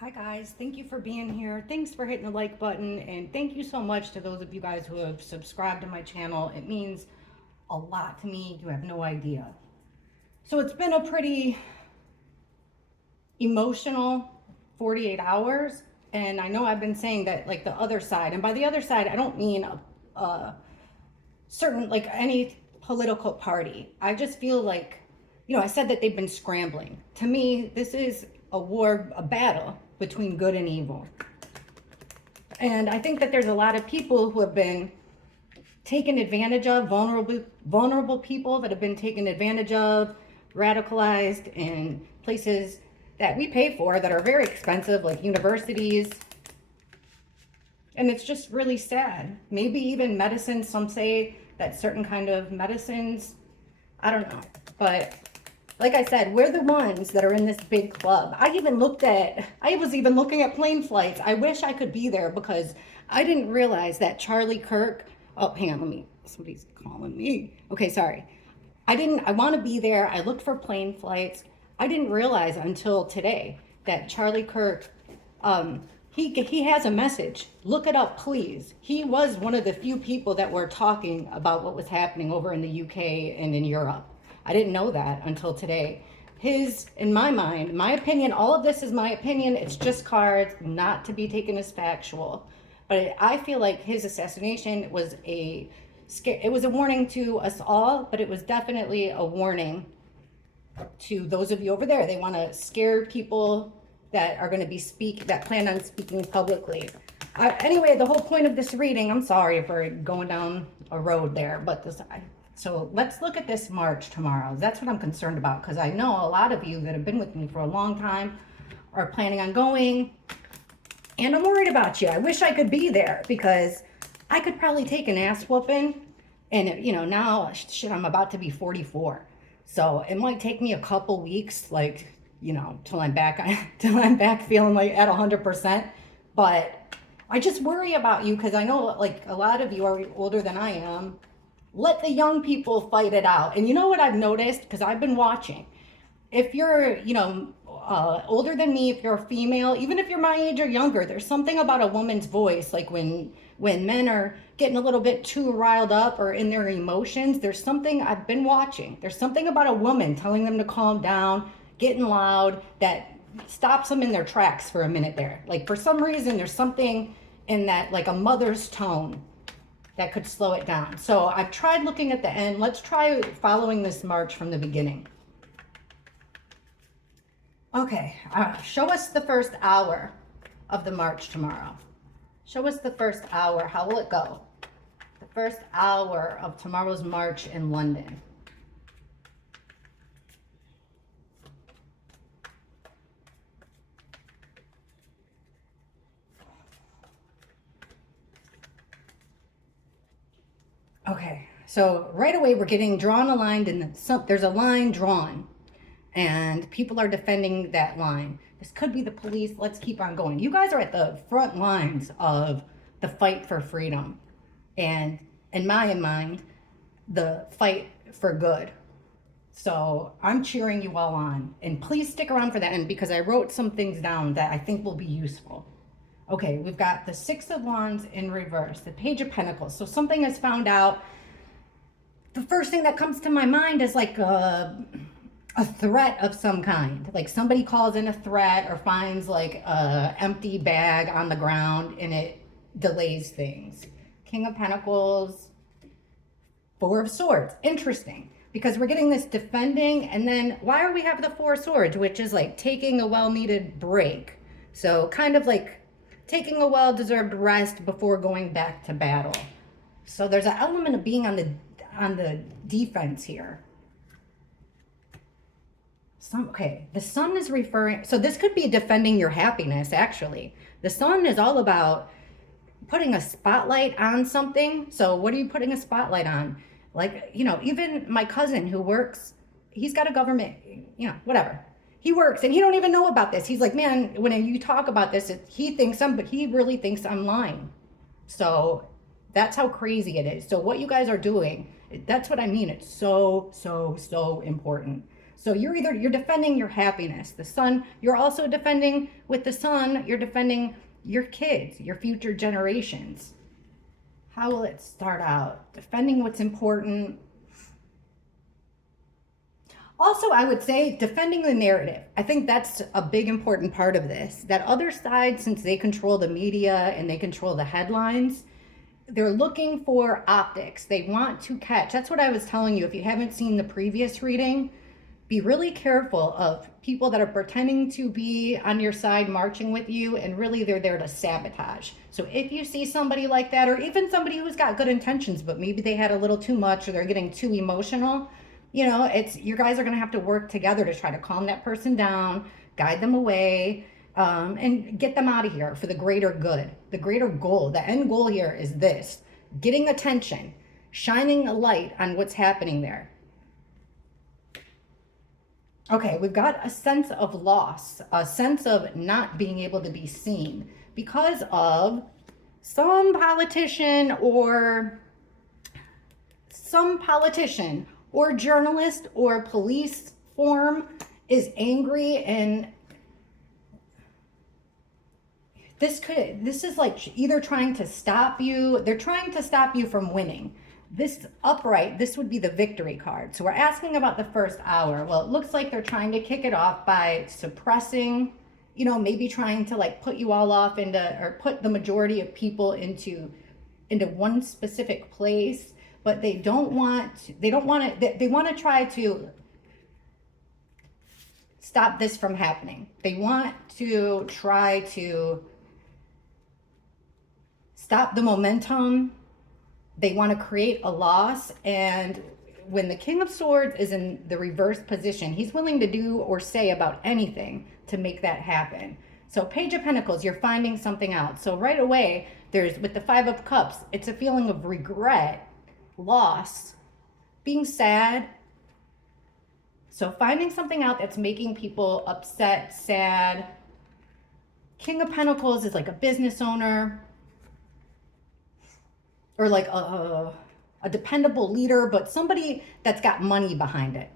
Hi guys, thank you for being here. Thanks for hitting the like button, and thank you so much to those of you guys who have subscribed to my channel. It means a lot to me. You have no idea. So it's been a pretty emotional 48 hours, and I know I've been saying that like the other side, and by the other side I don't mean a certain like any political party. I just feel like, I said that they've been scrambling. To me, this is a war, a battle between good and evil. And I think that there's a lot of people who have been taken advantage of, vulnerable people that have been taken advantage of, radicalized in places that we pay for that are very expensive, like universities. And it's just really sad. Maybe even medicine, some say that certain kind of medicines, I don't know. But like I said, we're the ones that are in this big club. I was even looking at plane flights. I wish I could be there because I didn't realize that Charlie Kirk, oh, hang on, somebody's calling me. Okay, sorry. I want to be there. I looked for plane flights. I didn't realize until today that Charlie Kirk, he has a message. Look it up, please. He was one of the few people that were talking about what was happening over in the UK and in Europe. I didn't know that until today. In my mind, my opinion, all of this is my opinion. It's just cards, not to be taken as factual. But I feel like his assassination was it was a warning to us all, but it was definitely a warning to those of you over there. They want to scare people that are going to that plan on speaking publicly. Anyway, the whole point of this reading, I'm sorry for going down a road there, but so let's look at this march tomorrow. That's what I'm concerned about, because I know a lot of you that have been with me for a long time are planning on going, and I'm worried about you. I wish I could be there because I could probably take an ass whooping, and now shit, I'm about to be 44, so it might take me a couple weeks, like till I'm back feeling like at 100%. But I just worry about you because I know like a lot of you are older than I am. Let the young people fight it out. And you know what I've noticed, because I've been watching, if you're older than me, if you're a female, even if you're my age or younger, there's something about a woman's voice, like when men are getting a little bit too riled up or in their emotions, there's something I've been watching. There's something about a woman telling them to calm down, getting loud, that stops them in their tracks for a minute there. Like for some reason, there's something in that, like a mother's tone, that could slow it down. So I've tried looking at the end. Let's try following this march from the beginning. Okay, show us the first hour of the march tomorrow. Show us the first hour. How will it go? The first hour of tomorrow's march in London. Okay, so right away we're getting drawn a line, and there's a line drawn, and people are defending that line. This could be the police. Let's keep on going. You guys are at the front lines of the fight for freedom, and in my mind, the fight for good. So I'm cheering you all on, and please stick around for that end because I wrote some things down that I think will be useful. Okay, we've got the Six of Wands in reverse, the Page of Pentacles. So something is found out. The first thing that comes to my mind is like a threat of some kind. Like somebody calls in a threat or finds like a empty bag on the ground and it delays things. King of Pentacles, Four of Swords. Interesting, because we're getting this defending, and then why are we have the Four of Swords, which is like taking a well-needed break. So kind of like taking a well-deserved rest before going back to battle. So there's an element of being on the defense here. Okay, the sun is referring, so this could be defending your happiness, actually. The sun is all about putting a spotlight on something. So what are you putting a spotlight on? Like, even my cousin who works, he's got a government, whatever. He works and he don't even know about this. He's like, man, when you talk about this, but he really thinks I'm lying. So that's how crazy it is. So what you guys are doing, that's what I mean. It's so, so, so important. So you're defending your happiness. The sun, you're also defending with the sun, you're defending your kids, your future generations. How will it start out? Defending what's important. Also, I would say defending the narrative. I think that's a big important part of this. That other side, since they control the media and they control the headlines, they're looking for optics. They want to catch. That's what I was telling you. If you haven't seen the previous reading, be really careful of people that are pretending to be on your side, marching with you, and really they're there to sabotage. So if you see somebody like that, or even somebody who's got good intentions, but maybe they had a little too much or they're getting too emotional, it's you guys are going to have to work together to try to calm that person down, guide them away, and get them out of here for the greater good, the greater goal. The end goal here is this: getting attention, shining a light on what's happening there. Okay, we've got a sense of loss, a sense of not being able to be seen because of some politician or journalist or police form is angry, and this is like either trying to stop you, they're trying to stop you from winning. This upright, this would be the victory card. So we're asking about the first hour. Well, it looks like they're trying to kick it off by suppressing, maybe trying to like put you all off or put the majority of people into one specific place, but they want to try to stop this from happening. They want to try to stop the momentum. They want to create a loss. And when the King of Swords is in the reverse position, he's willing to do or say about anything to make that happen. So Page of Pentacles, you're finding something out. So right away, with the Five of Cups, it's a feeling of regret, loss, being sad. So finding something out that's making people upset, sad. King of Pentacles is like a business owner, or like a dependable leader, but somebody that's got money behind it.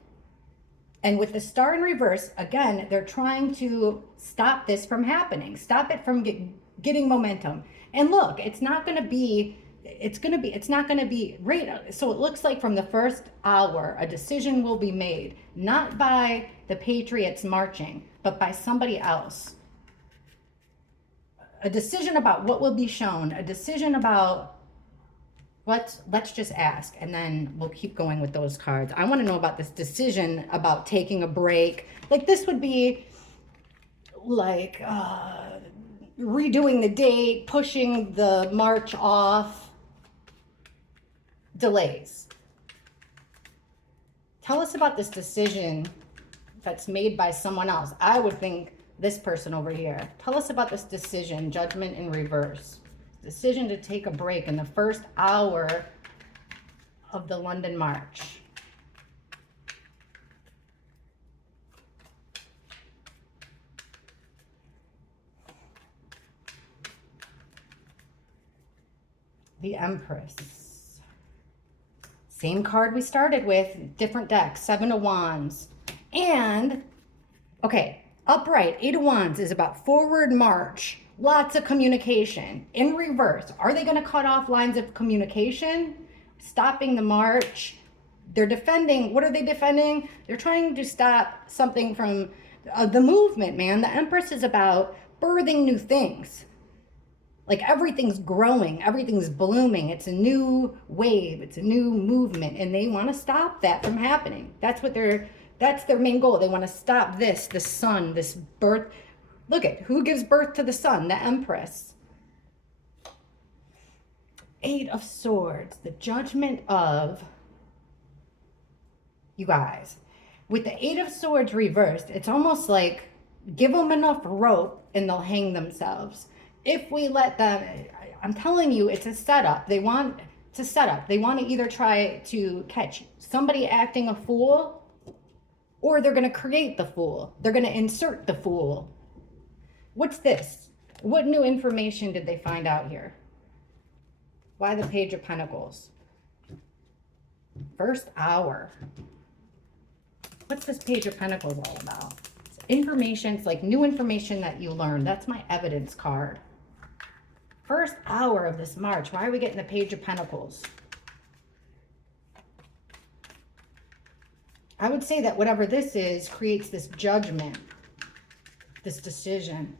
And with the Star in reverse, again, they're trying to stop this from happening, stop it from getting momentum. And look, it's not going to be right. So it looks like from the first hour, a decision will be made, not by the Patriots marching, but by somebody else. A decision about what will be shown, a decision about let's just ask, and then we'll keep going with those cards. I want to know about this decision about taking a break. Like this would be like redoing the date, pushing the march off, delays. Tell us about this decision that's made by someone else. I would think this person over here. Tell us about this decision, Judgment in reverse. Decision to take a break in the first hour of the London March. The Empress. Same card we started with, different deck, Seven of Wands. And, okay, upright, Eight of Wands is about forward march. Lots of communication. In reverse, are they going to cut off lines of communication? Stopping the march? They're defending. What are they defending? They're trying to stop something from the movement, man. The Empress is about birthing new things. Like everything's growing, everything's blooming. It's a new wave. It's a new movement. And they want to stop that from happening. That's their main goal. They want to stop the sun, this birth. Look at who gives birth to the sun, the Empress. Eight of Swords, the judgment of, you guys. With the Eight of Swords reversed, it's almost like give them enough rope and they'll hang themselves. If we let them, I'm telling you, it's a setup. They want to set up. They want to either try to catch somebody acting a fool, or they're going to create the fool. They're going to insert the fool. What's this? What new information did they find out here? Why the Page of Pentacles? First hour. What's this Page of Pentacles all about? It's information, it's like new information that you learn. That's my evidence card. First hour of this March. Why are we getting the Page of Pentacles? I would say that whatever this is creates this judgment, this decision.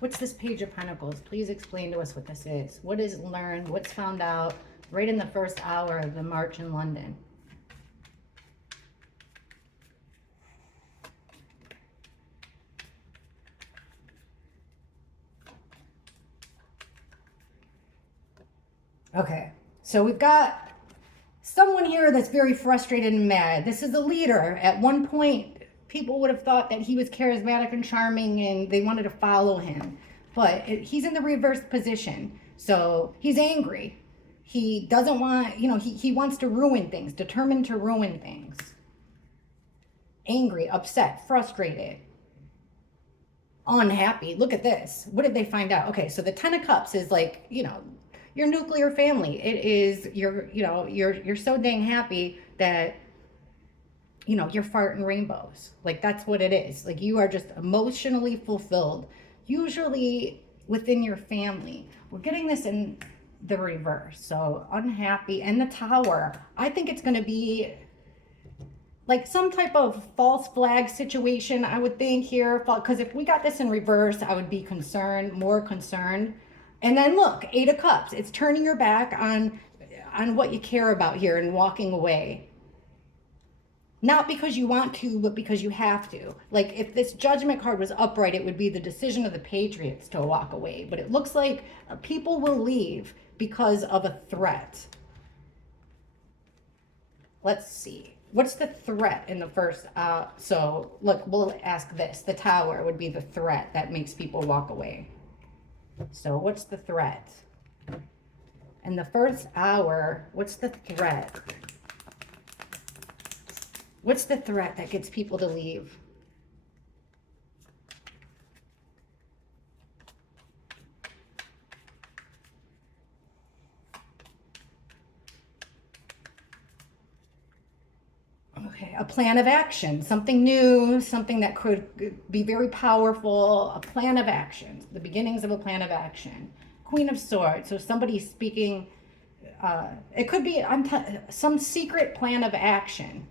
What's this Page of Pentacles? Please explain to us what this is. What is learned? What's found out right in the first hour of the March in London? Okay, so we've got someone here that's very frustrated and mad. This is a leader. At one point, people would have thought that he was charismatic and charming and they wanted to follow him. But he's in the reverse position. So he's angry. He doesn't want, he wants to ruin things, determined to ruin things. Angry, upset, frustrated, unhappy. Look at this. What did they find out? Okay, so the Ten of Cups is like, your nuclear family. It is you're so dang happy that you're farting rainbows. Like, that's what it is. Like, you are just emotionally fulfilled, usually within your family. We're getting this in the reverse. So unhappy. And the Tower, I think it's going to be like some type of false flag situation, I would think here, because if we got this in reverse, I would be more concerned. And then look, Eight of Cups. It's turning your back on what you care about here and walking away. Not because you want to, but because you have to. Like, if this Judgment card was upright, it would be the decision of the Patriots to walk away. But it looks like people will leave because of a threat. Let's see. What's the threat in the first? So, look, we'll ask this. The Tower would be the threat that makes people walk away. So what's the threat? In the first hour, what's the threat? What's the threat that gets people to leave? Okay, a plan of action, something new, something that could be very powerful, a plan of action, the beginnings of a plan of action. Queen of Swords, so somebody speaking, it could be some secret plan of action.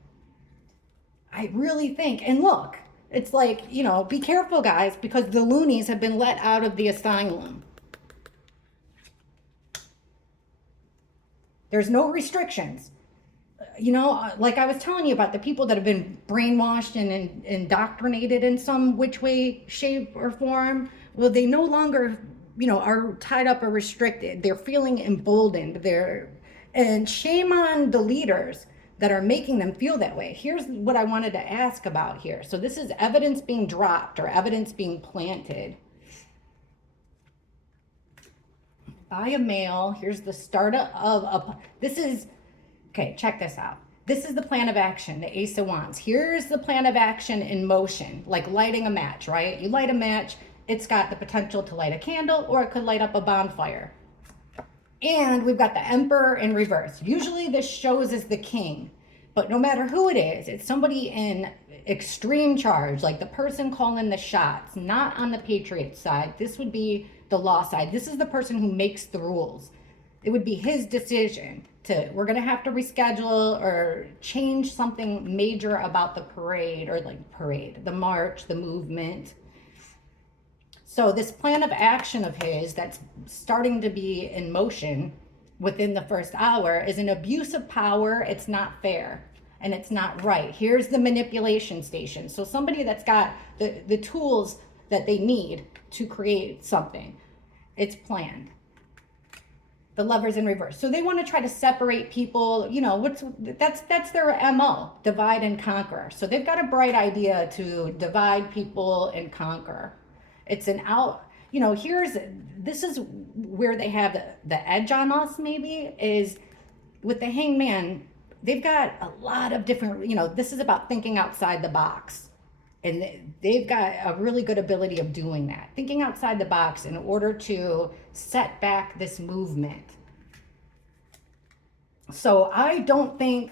I really think, and look, it's like, be careful, guys, because the loonies have been let out of the asylum. There's no restrictions. Like I was telling you about the people that have been brainwashed and indoctrinated in some which way, shape, or form. Well, they no longer, are tied up or restricted. They're feeling emboldened. And shame on the leaders that are making them feel that way. Here's what I wanted to ask about here. So this is evidence being dropped or evidence being planted by a male. Here's the start of this is. Okay, check this out. This is the plan of action, the Ace of Wands. Here's the plan of action in motion, like lighting a match, right? You light a match, it's got the potential to light a candle, or it could light up a bonfire. And we've got the Emperor in reverse. Usually this shows as the king, but no matter who it is, it's somebody in extreme charge, like the person calling the shots, not on the Patriots side. This would be the law side. This is the person who makes the rules. It would be his decision we're going to have to reschedule or change something major about the the march, the movement. So this plan of action of his that's starting to be in motion within the first hour is an abuse of power. It's not fair and it's not right. Here's the manipulation station. So somebody that's got the tools that they need to create something. It's planned. The Lovers in reverse. So they want to try to separate people, that's their MO, divide and conquer. So they've got a bright idea to divide people and conquer. It's this is where they have the edge on us, maybe, is with the Hangman. They've got a lot of different, this is about thinking outside the box. And they've got a really good ability of doing that, thinking outside the box in order to set back this movement. So I don't think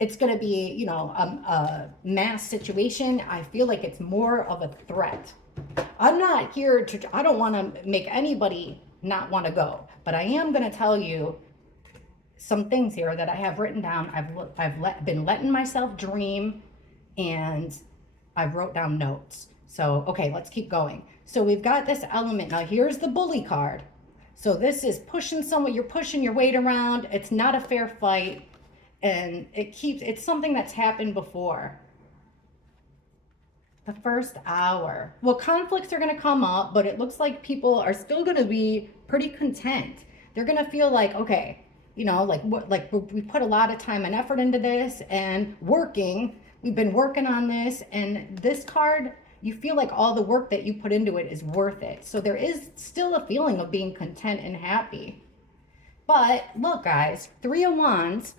it's going to be, a mass situation. I feel like it's more of a threat. I'm not here to, I don't want to make anybody not want to go, but I am going to tell you some things here that I have written down. Been letting myself dream, and I wrote down notes. So, okay, let's keep going. So we've got this element. Now here's the bully card. So this is pushing someone, you're pushing your weight around. It's not a fair fight. And it's something that's happened before. The first hour. Well, conflicts are going to come up, but it looks like people are still going to be pretty content. They're going to feel like, okay, we put a lot of time and effort into this and we've been working on this, and this card, you feel like all the work that you put into it is worth it. So there is still a feeling of being content and happy. But look, guys, 3 of Wands.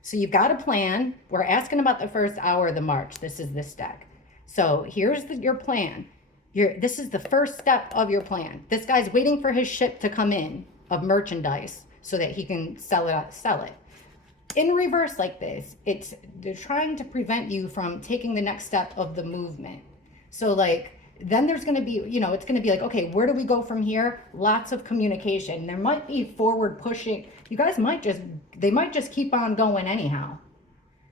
So you've got a plan. We're asking about the first hour of the March. This is this deck. So here's your plan. This is the first step of your plan. This guy's waiting for his ship to come in of merchandise so that he can sell it. In reverse like this, they're trying to prevent you from taking the next step of the movement. So then there's going to be, it's going to be like, okay, where do we go from here? Lots of communication. There might be forward pushing. You guys they might just keep on going anyhow.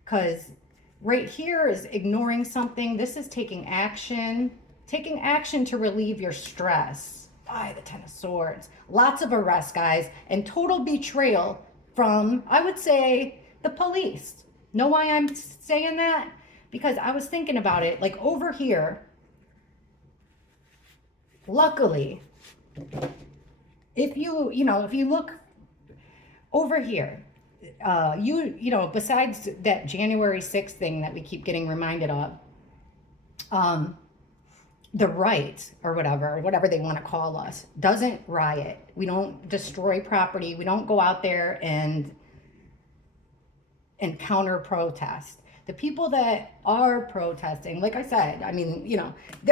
Because right here is ignoring something. This is taking action to relieve your stress. By the Ten of Swords. Lots of arrests, guys, and total betrayal from, I would say, the police. Know why I'm saying that? Because I was thinking about it, like over here, luckily, if you look over here, besides that January 6th thing that we keep getting reminded of, the right or whatever they want to call us, doesn't riot. We don't destroy property. We don't go out there and counter protest. The people that are protesting, like I said, I mean,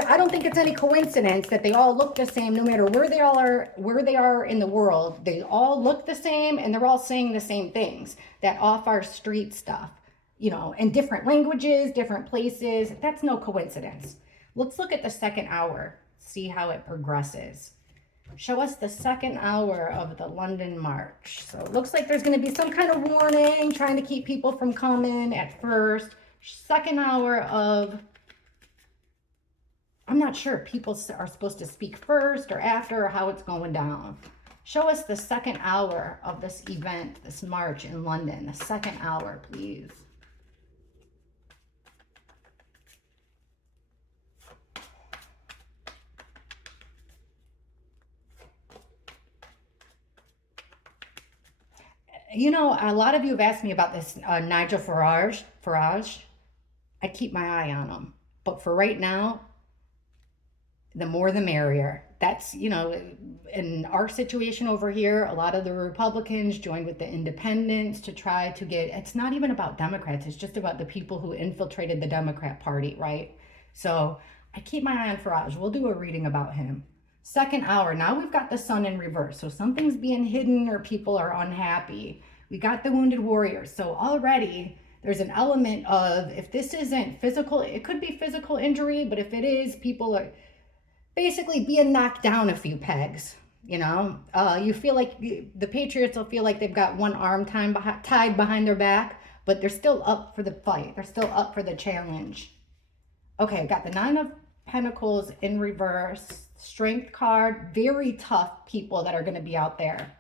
I don't think it's any coincidence that they all look the same, no matter where they are in the world. They all look the same, and they're all saying the same things, that off our street stuff, in different languages, different places. That's no coincidence. Let's look at the second hour, see how it progresses. Show us the second hour of the London March. So it looks like there's going to be some kind of warning, trying to keep people from coming at first. Second hour of, I'm not sure if people are supposed to speak first or after, or how it's going down. Show us the second hour of this event, this march in London. The second hour, please. A lot of you have asked me about this Nigel Farage. I keep my eye on him. But for right now, the more the merrier. That's, in our situation over here, a lot of the Republicans joined with the independents to try to it's not even about Democrats. It's just about the people who infiltrated the Democrat Party, right? So I keep my eye on Farage. We'll do a reading about him. Second hour, now we've got the sun in reverse. So something's being hidden or people are unhappy. We got the wounded warrior. So already there's an element of, if this isn't physical, it could be physical injury, but if it is, people are basically being knocked down a few pegs. You feel like the Patriots will feel like they've got one arm tied behind their back, but they're still up for the fight. They're still up for the challenge. Okay, I got the Nine of Pentacles in reverse. Strength card, very tough people that are going to be out there.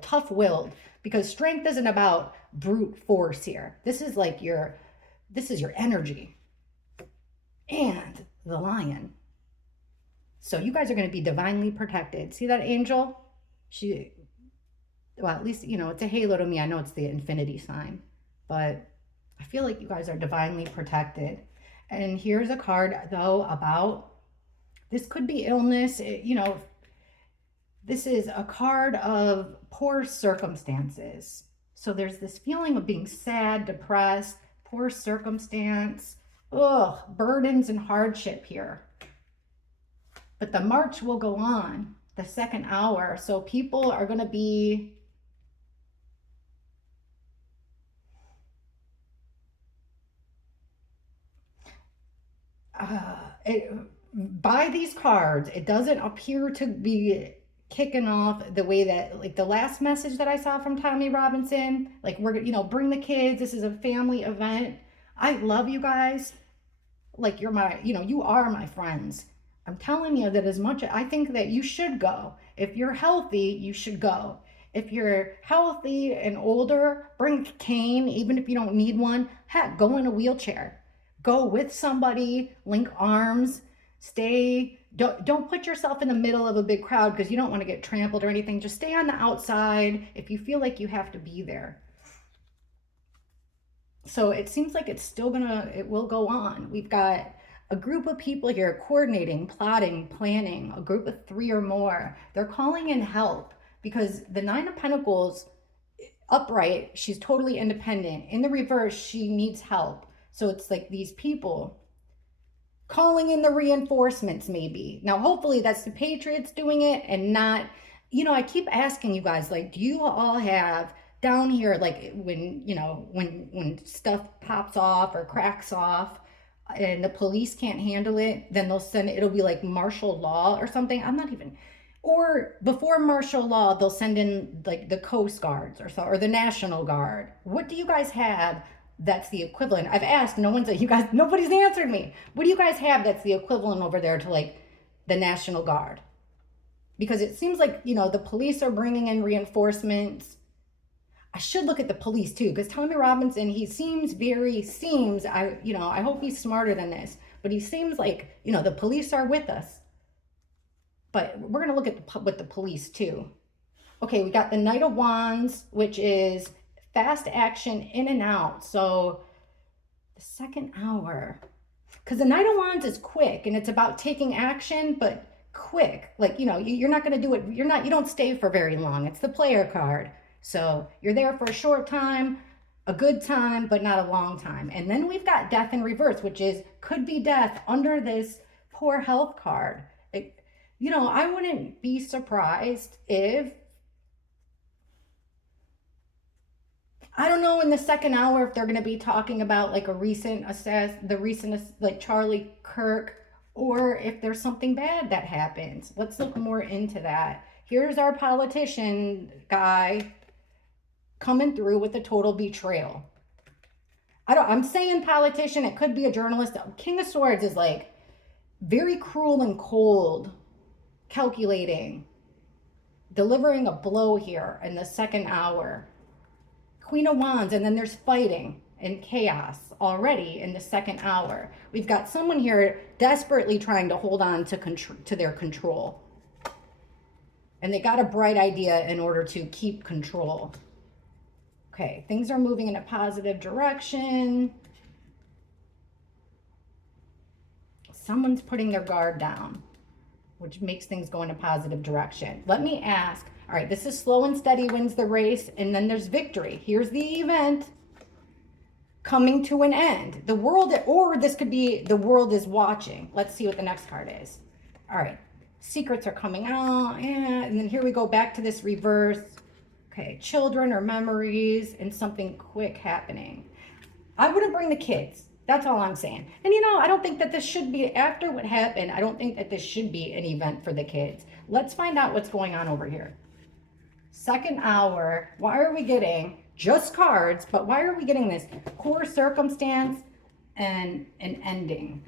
Tough-willed, because strength isn't about brute force here. This is your energy. And the Lion. So you guys are going to be divinely protected. See that angel? At least, it's a halo to me. I know it's the infinity sign, but I feel like you guys are divinely protected. And here's a card, though, about, this could be illness. This is a card of poor circumstances. So there's this feeling of being sad, depressed, poor circumstance, burdens and hardship here. But the march will go on, the second hour. So people are going to be, By these cards, it doesn't appear to be kicking off the way that, like, the last message that I saw from Tommy Robinson, like, we're, bring the kids, this is a family event. I love you guys. Like, you're my, you are my friends. I'm telling you that as much, I think that you should go. If you're healthy, you should go. If you're healthy and older, bring a cane, even if you don't need one. Heck, go in a wheelchair. Go with somebody, link arms, stay. Don't put yourself in the middle of a big crowd because you don't want to get trampled or anything. Just stay on the outside if you feel like you have to be there. So it seems like it will go on. We've got a group of people here coordinating, plotting, planning, a group of 3 or more. They're calling in help because the 9 of Pentacles, upright, she's totally independent. In the reverse, she needs help. So it's like these people calling in the reinforcements, maybe. Now, hopefully that's the Patriots doing it and not, I keep asking you guys, like, do you all have down here, like, when stuff pops off or cracks off and the police can't handle it, then it'll be like martial law or something. Or before martial law, they'll send in like the Coast Guards or the National Guard. What do you guys have that's the equivalent? I've asked, nobody's answered me. What do you guys have that's the equivalent over there to like the National Guard? Because it seems like, the police are bringing in reinforcements. I should look at the police too, because Tommy Robinson, he I hope he's smarter than this, but he seems like, the police are with us. But we're going to look at with the police too. Okay, we got the Knight of Wands, which is fast action, in and out. So the second hour, because the Knight of Wands is quick and it's about taking action, but quick. Like, you're not going to do it. You don't stay for very long. It's the player card. So you're there for a short time, a good time, but not a long time. And then we've got death in reverse, which could be death under this poor health card. I wouldn't be surprised if, I don't know, in the second hour, if they're going to be talking about like like Charlie Kirk, or if there's something bad that happens. Let's look more into that. Here's our politician guy coming through with a total betrayal. I'm saying politician, it could be a journalist. King of Swords is like very cruel and cold, calculating, delivering a blow here in the second hour. Queen of Wands, and then there's fighting and chaos already in the second hour. We've got someone here desperately trying to hold on to their control. And they got a bright idea in order to keep control. Okay, things are moving in a positive direction. Someone's putting their guard down, which makes things go in a positive direction. Let me ask, all right, this is slow and steady wins the race, and then there's victory. Here's the event coming to an end. The world, or this could be the world is watching. Let's see what the next card is. All right, secrets are coming out, and then here we go back to this reverse. Okay, children or memories and something quick happening. I wouldn't bring the kids. That's all I'm saying. And I don't think that this should be, after what happened, I don't think that this should be an event for the kids. Let's find out what's going on over here. Second hour, why are we getting just cards, but why are we getting this core circumstance and an ending?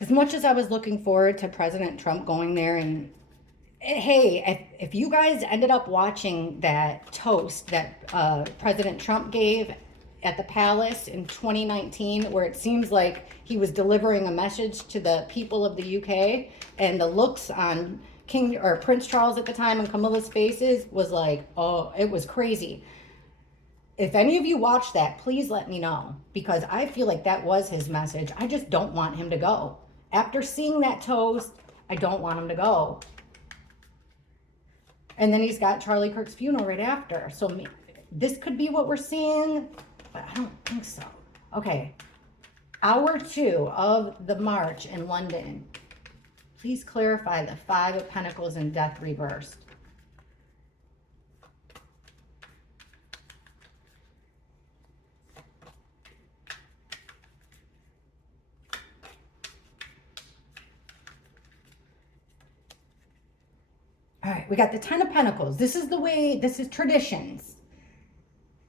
As much as I was looking forward to President Trump going there, and hey, if you guys ended up watching that toast that President Trump gave at the palace in 2019, where it seems like he was delivering a message to the people of the UK, and the looks on King or Prince Charles at the time and Camilla's faces was like, oh, it was crazy. If any of you watched that, please let me know, because I feel like that was his message. I just don't want him to go. After seeing that toast, I don't want him to go. And then he's got Charlie Kirk's funeral right after. So this could be what we're seeing, but I don't think so. Okay, hour 2 of the march in London. Please clarify the 5 of Pentacles and death reversed. right, we got the Ten of Pentacles. This is the way, this is traditions.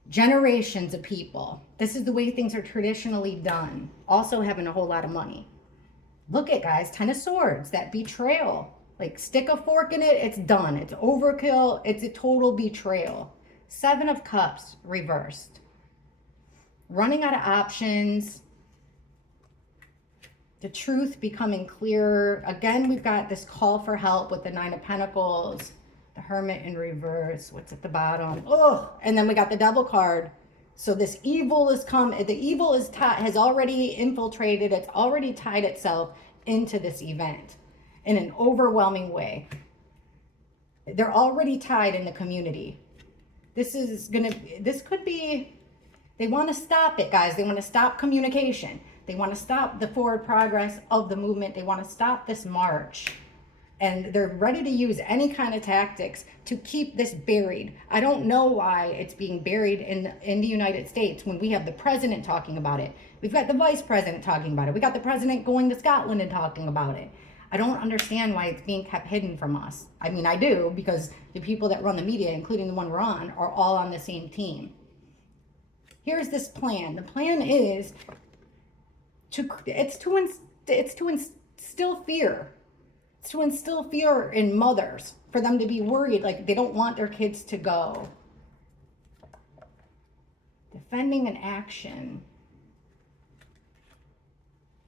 Generations of people. This is the way things are traditionally done. Also having a whole lot of money. Look at, guys, Ten of Swords, that betrayal. Like, stick a fork in it, it's done. It's overkill. It's a total betrayal. Seven of Cups, reversed. Running out of options. The truth becoming clearer. Again, we've got this call for help with the Nine of Pentacles. The Hermit in reverse. What's at the bottom? Oh, and then we got the Devil card. So this evil is the evil is has already infiltrated. It's already tied itself into this event in an overwhelming way. They're already tied in the community. This could be, they want to stop it, guys. They want to stop communication. They want to stop the forward progress of the movement. They want to stop this march. And they're ready to use any kind of tactics to keep this buried. I don't know why it's being buried in the United States when we have the president talking about it. We've got the vice president talking about it. We got the president going to Scotland and talking about it. I don't understand why it's being kept hidden from us. I mean, I do, because the people that run the media, including the one we're on, are all on the same team. Here's this plan. The plan is to instill fear. It's to instill fear in mothers, for them to be worried, like they don't want their kids to go. Defending an action.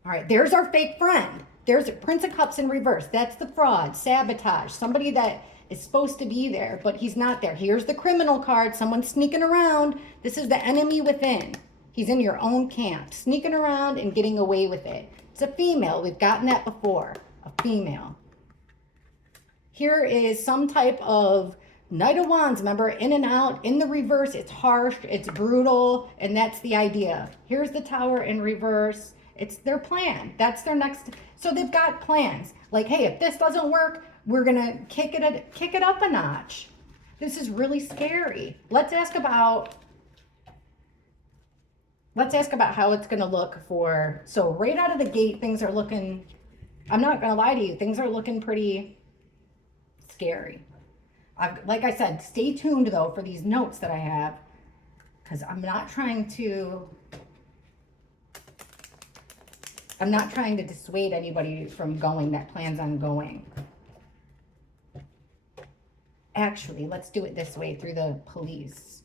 All right, there's our fake friend. There's a Prince of Cups in reverse. That's the fraud, sabotage, somebody that is supposed to be there, but he's not there. Here's the criminal card, someone sneaking around. This is the enemy within. He's in your own camp, sneaking around and getting away with it. It's a female. We've gotten that before, a female. Here is some type of Knight of Wands, remember, in and out, in the reverse. It's harsh, it's brutal, and that's the idea. Here's the Tower in reverse. It's their plan. That's their next. So they've got plans. Like, hey, if this doesn't work, we're going to kick it up a notch. This is really scary. Let's ask about how it's going to look for. So right out of the gate, things are looking, I'm not going to lie to you, things are looking pretty scary. Like I said, stay tuned though for these notes that I have, because I'm not trying to dissuade anybody from going that plans on going. Actually, let's do it this way, through the police.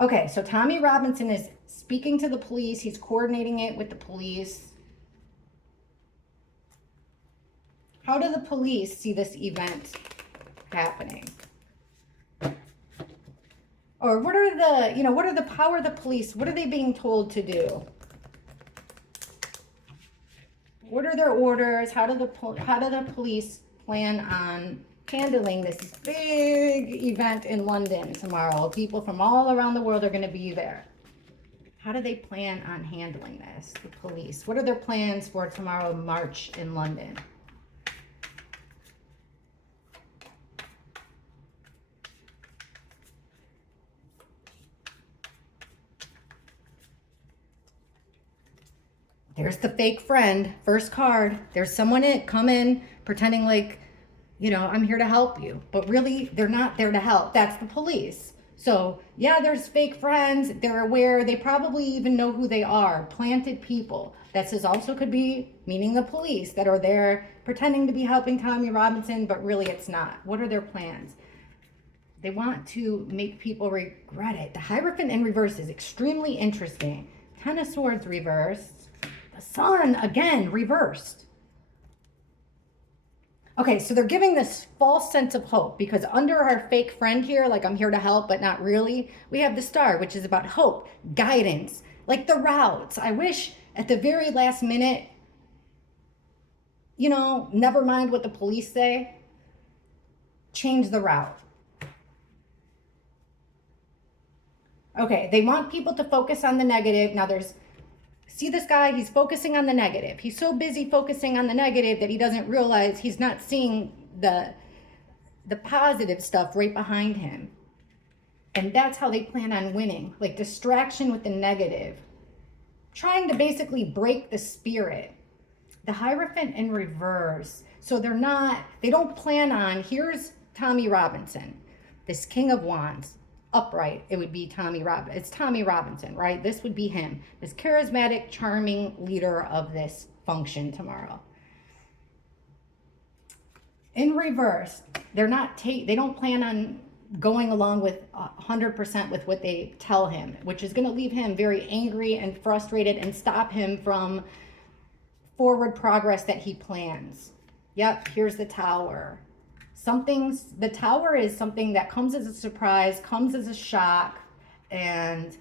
Okay, so Tommy Robinson is speaking to the police. He's coordinating it with the police. How do the police see this event happening? Or what are the power of the police? What are they being told to do? What are their orders? How do the police plan on handling this big event in London tomorrow? People from all around the world are going to be there. How do they plan on handling this, the police? What are their plans for tomorrow march in London? There's the fake friend, first card. There's someone come in pretending like, I'm here to help you. But really, they're not there to help. That's the police. So, yeah, there's fake friends. They're aware. They probably even know who they are. Planted people. This also could be, meaning the police, that are there pretending to be helping Tommy Robinson, but really it's not. What are their plans? They want to make people regret it. The Hierophant in reverse is extremely interesting. Ten of Swords reversed. The Sun, again, reversed. Okay, so they're giving this false sense of hope, because under our fake friend here, like I'm here to help, but not really, we have the Star, which is about hope, guidance, like the routes. I wish at the very last minute, never mind what the police say, change the route. Okay, they want people to focus on the negative. Now see this guy, he's focusing on the negative. He's so busy focusing on the negative that he doesn't realize he's not seeing the positive stuff right behind him. And that's how they plan on winning, like distraction with the negative. Trying to basically break the spirit. The Hierophant in reverse. So they don't plan on, here's Tommy Robinson, this King of Wands, upright. It would be it's Tommy Robinson, right? This would be him, this charismatic, charming leader of this function tomorrow. In reverse, they don't plan on going along with 100% with what they tell him, which is going to leave him very angry and frustrated and stop him from forward progress that he plans. Yep, here's the Tower. The Tower is something that comes as a surprise, comes as a shock, and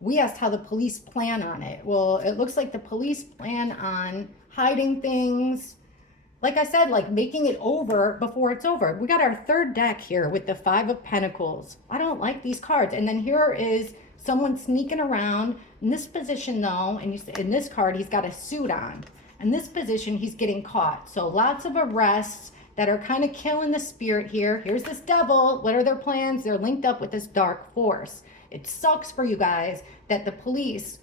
we asked how the police plan on it. Well, it looks like the police plan on hiding things. Like I said, like making it over before it's over. We got our third deck here with the Five of Pentacles. I don't like these cards. And then here is someone sneaking around. In this position though, and in this card, he's got a suit on. In this position, he's getting caught. So lots of arrests that are kind of killing the spirit here. Here's this devil. What are their plans? They're linked up with this dark force. It sucks for you guys that the police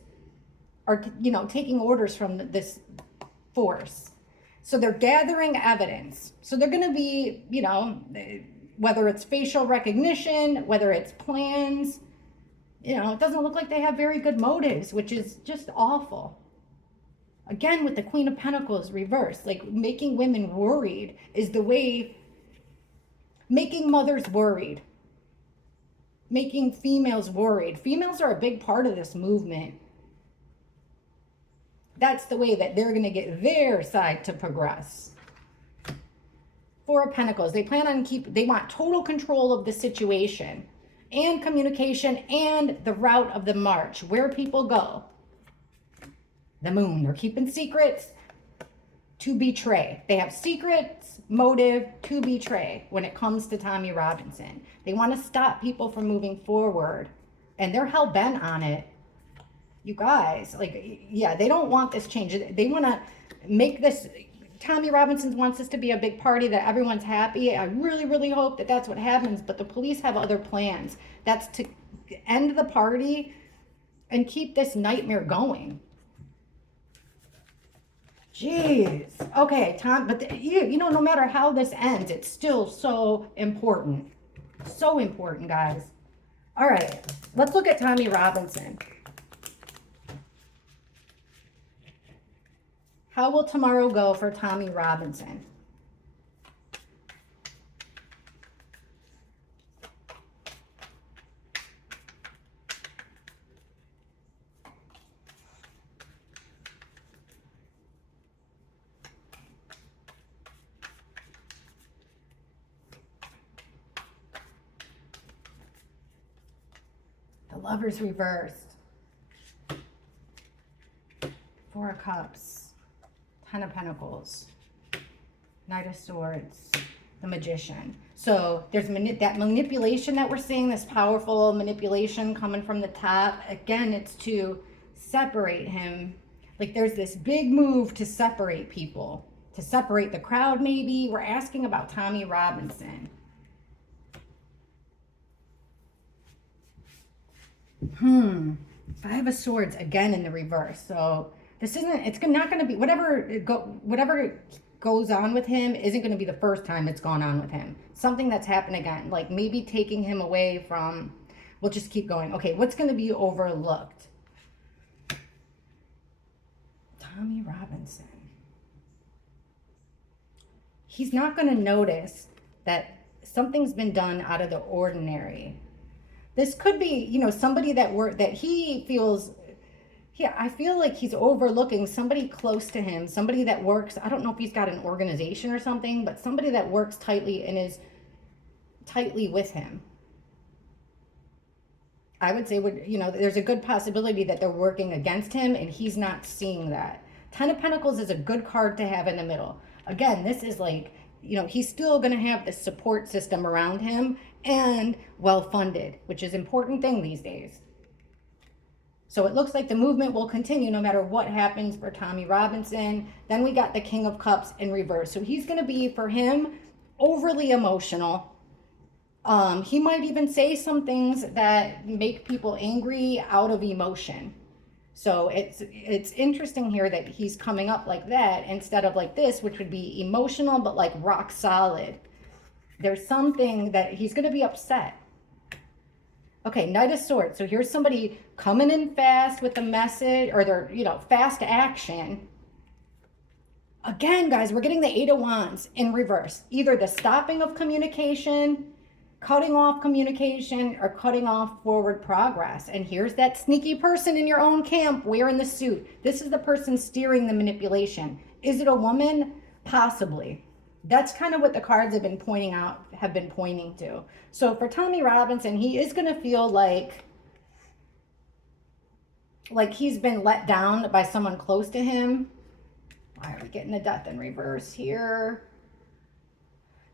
are, taking orders from this force. So they're gathering evidence. So they're going to be, whether it's facial recognition, whether it's plans, it doesn't look like they have very good motives, which is just awful. Again, with the Queen of Pentacles reversed, like making women worried is the way, making mothers worried, making females worried. Females are a big part of this movement. That's the way that they're going to get their side to progress. Four of Pentacles. They plan on they want total control of the situation and communication and the route of the march, where people go. The Moon. They're keeping secrets to betray. They have secrets, motive to betray when it comes to Tommy Robinson. They want to stop people from moving forward, and they're hell-bent on it. You guys, they don't want this change. They want to make this, Tommy Robinson wants this to be a big party that everyone's happy. I really, really hope that that's what happens, but the police have other plans. That's to end the party and keep this nightmare going. Jeez. Okay, Tom, but no matter how this ends, it's still so important. So important, guys. All right, let's look at Tommy Robinson. How will tomorrow go for Tommy Robinson? The Lovers reversed. Four of Cups. Ten of Pentacles, Knight of Swords, the Magician. So there's that manipulation that we're seeing, this powerful manipulation coming from the top. Again, it's to separate him. Like there's this big move to separate people, to separate the crowd maybe. We're asking about Tommy Robinson. Five of Swords again in the reverse. So this it's not going to be, whatever goes on with him isn't going to be the first time it's gone on with him. Something that's happened again, like maybe taking him away from, we'll just keep going. Okay, what's going to be overlooked? Tommy Robinson. He's not going to notice that something's been done out of the ordinary. This could be, somebody that he feels, I feel like he's overlooking somebody close to him, somebody that works, I don't know if he's got an organization or something, but somebody that works tightly and is tightly with him. I would say, there's a good possibility that they're working against him and he's not seeing that. Ten of Pentacles is a good card to have in the middle. Again, this is like, he's still going to have the support system around him and well-funded, which is an important thing these days. So it looks like the movement will continue no matter what happens for Tommy Robinson. Then we got the King of Cups in reverse. So he's going to be, for him, overly emotional. He might even say some things that make people angry out of emotion. So it's interesting here that he's coming up like that instead of like this, which would be emotional, but like rock solid. There's something that he's going to be upset. Okay, Knight of Swords. So here's somebody coming in fast with the message, or they're, fast action. Again, guys, we're getting the Eight of Wands in reverse. Either the stopping of communication, cutting off communication, or cutting off forward progress. And here's that sneaky person in your own camp wearing the suit. This is the person steering the manipulation. Is it a woman? Possibly. That's kind of what the cards have been pointing to. So for Tommy Robinson, he is going to feel like he's been let down by someone close to him. Why are we getting the Death in reverse here?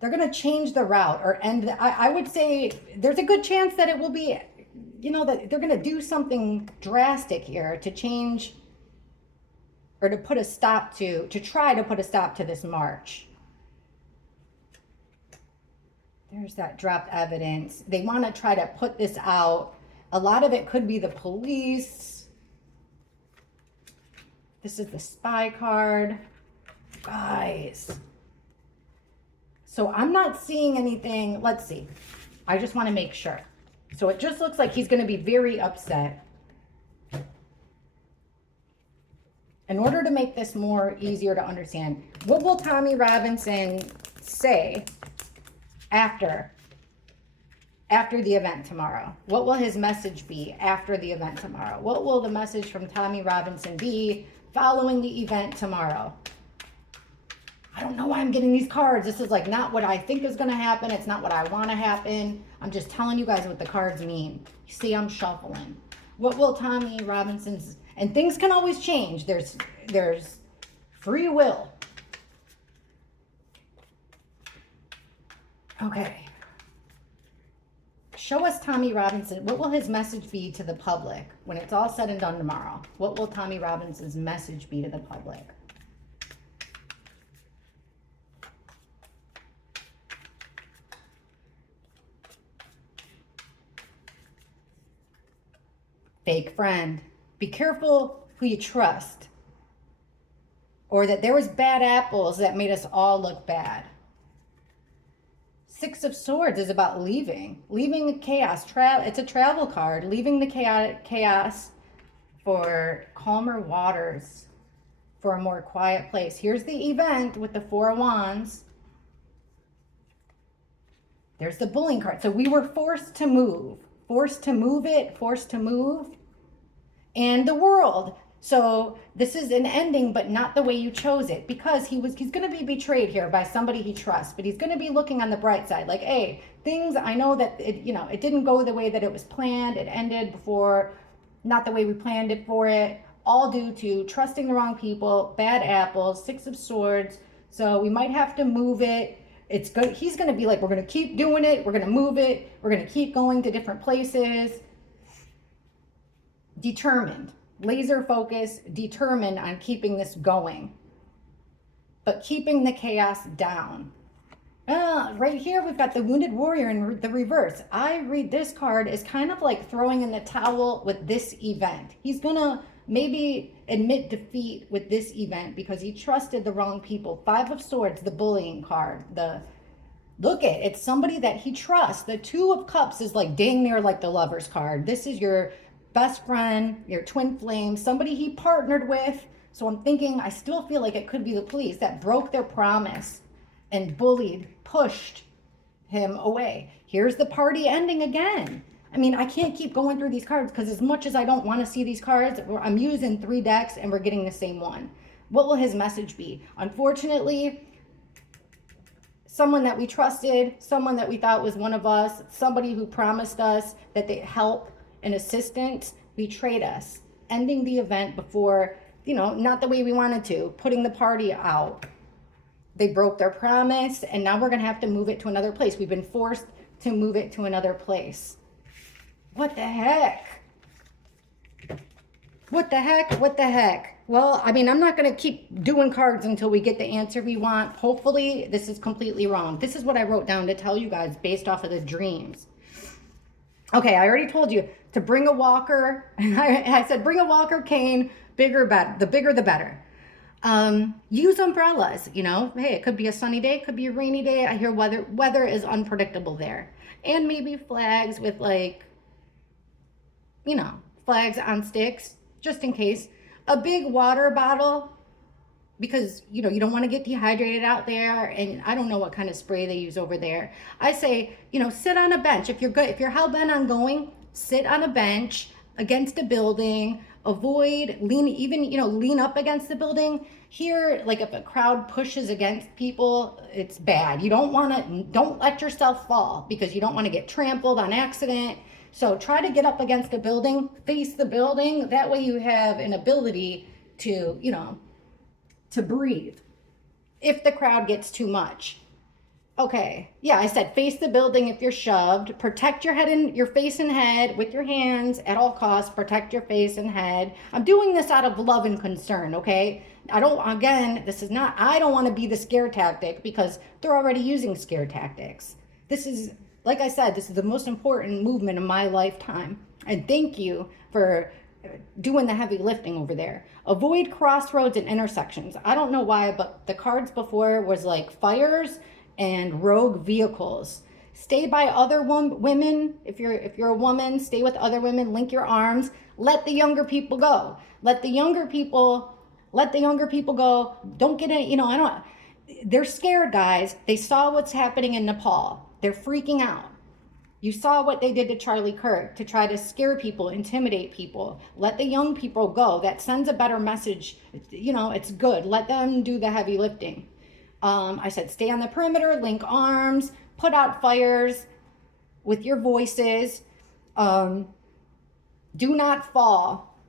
They're going to change the route or end. I would say there's a good chance that it will be, that they're going to do something drastic here to change or to put a stop to try to put a stop to this march. There's that dropped evidence. They want to try to put this out. A lot of it could be the police. This is the spy card. Guys. So I'm not seeing anything. Let's see. I just want to make sure. So it just looks like he's going to be very upset. In order to make this more easier to understand, what will Tommy Robinson say after the event tomorrow? What will his message be after the event tomorrow? What will the message from Tommy Robinson be following the event tomorrow? I don't know why I'm getting these cards. This is like not what I think is going to happen. It's not what I want to happen. I'm just telling you guys what the cards mean. You see, I'm shuffling. What will Tommy Robinson's, and things can always change. There's free will. Okay. Show us Tommy Robinson. What will his message be to the public when it's all said and done tomorrow? What will Tommy Robinson's message be to the public? Fake friend. Be careful who you trust. Or that there was bad apples that made us all look bad. Six of Swords is about leaving the chaos. It's a travel card. Leaving the chaos for calmer waters, for a more quiet place. Here's the event with the Four of Wands. There's the bullying card. So we were forced to move. Forced to move. And the World. So this is an ending, but not the way you chose it, because he's going to be betrayed here by somebody he trusts, but he's going to be looking on the bright side. Like, hey, things, I know that it didn't go the way that it was planned. It ended before, not the way we planned it for it, all due to trusting the wrong people, bad apples, Six of Swords. So we might have to move it. It's good. He's going to be like, we're going to keep doing it. We're going to move it. We're going to keep going to different places. Determined. Laser focus, determined on keeping this going, but keeping the chaos down. Right here, we've got the Wounded Warrior in the reverse. I read this card as kind of like throwing in the towel with this event. He's going to maybe admit defeat with this event because he trusted the wrong people. Five of Swords, the bullying card. It's somebody that he trusts. The Two of Cups is like dang near like the Lover's card. This is your best friend, your twin flame, somebody he partnered with. So I'm thinking, I still feel like it could be the police that broke their promise and bullied, pushed him away. Here's the party ending again. I mean, I can't keep going through these cards because as much as I don't want to see these cards, I'm using 3 decks and we're getting the same one. What will his message be? Unfortunately, someone that we trusted, someone that we thought was one of us, somebody who promised us that they'd help, an assistant, betrayed us, ending the event before, not the way we wanted to, putting the party out. They broke their promise, and now we're going to have to move it to another place. We've been forced to move it to another place. What the heck? What the heck? Well, I mean, I'm not going to keep doing cards until we get the answer we want. Hopefully, this is completely wrong. This is what I wrote down to tell you guys based off of the dreams. Okay, I already told you, to bring a walker. And I said, bring a walker, cane, bigger, better. The bigger, the better. Use umbrellas, you know, hey, it could be a sunny day, it could be a rainy day. I hear weather is unpredictable there. And maybe flags with like, you know, flags on sticks, just in case. A big water bottle, because, you know, you don't want to get dehydrated out there. And I don't know what kind of spray they use over there. I say, you know, sit on a bench. If you're hell-bent on going, sit on a bench against a building. Avoid lean up against the building. Here, like if a crowd pushes against people, it's bad. Don't let yourself fall, because you don't want to get trampled on accident. So try to get up against a building, face the building. That way you have an ability to, you know, to breathe if the crowd gets too much. Okay, yeah, I said face the building if you're shoved. Protect your head and your face and head with your hands at all costs. Protect your face and head. I'm doing this out of love and concern, okay? I don't want to be the scare tactic, because they're already using scare tactics. This is, like I said, this is the most important movement in my lifetime. And thank you for doing the heavy lifting over there. Avoid crossroads and intersections. I don't know why, but the cards before was like fires and rogue vehicles. Stay by other women. If you're a woman, stay with other women. Link your arms. Let the younger people go. Let the younger people go. Don't get any, you know, they're scared, guys. They saw what's happening in Nepal. They're freaking out. You saw what they did to Charlie Kirk to try to scare people, intimidate people. Let the young people go. That sends a better message. You know, it's good. Let them do the heavy lifting. I said, stay on the perimeter, link arms, put out fires with your voices. Do not fall.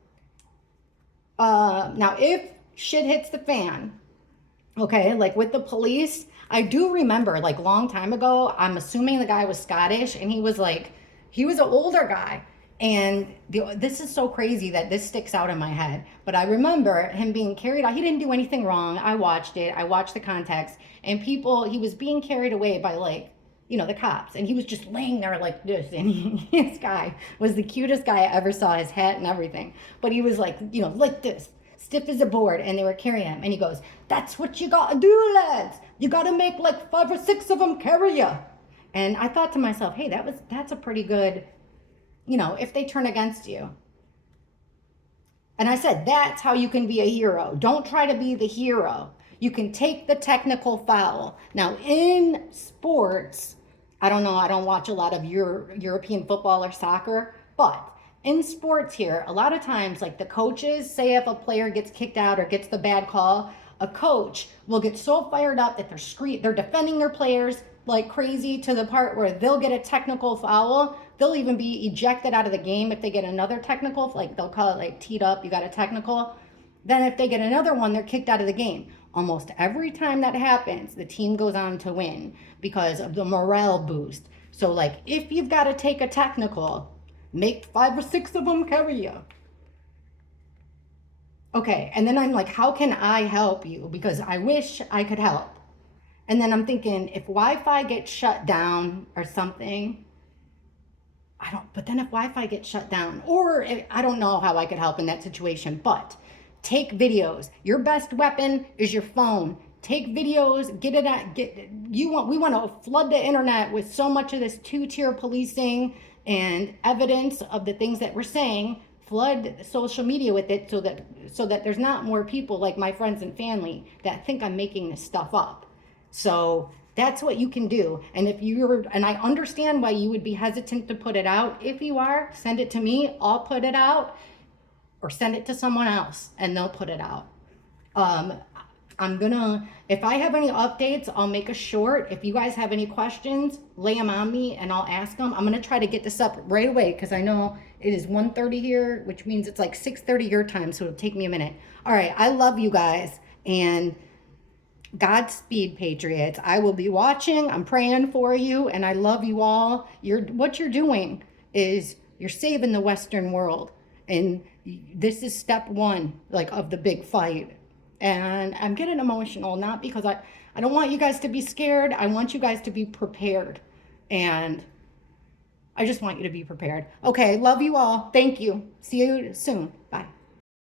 Now, if shit hits the fan, okay, like with the police, I do remember, like, long time ago, I'm assuming the guy was Scottish, and he was an older guy. And this is so crazy that this sticks out in my head. But I remember him being carried out. He didn't do anything wrong. I watched it. I watched the context. And he was being carried away by, like, you know, the cops. And he was just laying there like this. And this guy was the cutest guy I ever saw, his hat and everything. But he was like, you know, like this, stiff as a board. And they were carrying him. And he goes, that's what you got to do, lads. You got to make like 5 or 6 of them carry you. And I thought to myself, hey, that's a pretty good, you know, if they turn against you. And I said, that's how you can be a hero. Don't try to be the hero. You can take the technical foul. Now, in sports, I don't know, I don't watch a lot of European football or soccer, but in sports here, a lot of times, like the coaches, say if a player gets kicked out or gets the bad call, a coach will get so fired up that they're defending their players like crazy, to the part where they'll get a technical foul. They'll even be ejected out of the game if they get another technical, like they'll call it like teed up, you got a technical. Then if they get another one, they're kicked out of the game. Almost every time that happens, the team goes on to win because of the morale boost. So like if you've got to take a technical, make 5 or 6 of them carry you. Okay, and then I'm like, how can I help you? Because I wish I could help. And then I'm thinking, if Wi-Fi gets shut down or something, but then if Wi-Fi gets shut down, or I don't know how I could help in that situation, but take videos. Your best weapon is your phone. Take videos, we want to flood the internet with so much of this 2-tier policing and evidence of the things that we're saying. Flood social media with it so that there's not more people like my friends and family that think I'm making this stuff up. So that's what you can do. And and I understand why you would be hesitant to put it out. If you are, send it to me, I'll put it out, or send it to someone else and they'll put it out. If I have any updates, I'll make a short. If you guys have any questions, lay them on me and I'll ask them. I'm gonna try to get this up right away because I know it is 1:30 here, which means it's like 6:30 your time, so it'll take me a minute. All right, I love you guys, and Godspeed, Patriots. I will be watching. I'm praying for you, and I love you all. What you're doing is you're saving the Western world, and this is step 1, like, of the big fight. And I'm getting emotional, not because I don't want you guys to be scared. I want you guys to be prepared. And I just want you to be prepared. Okay, love you all. Thank you. See you soon.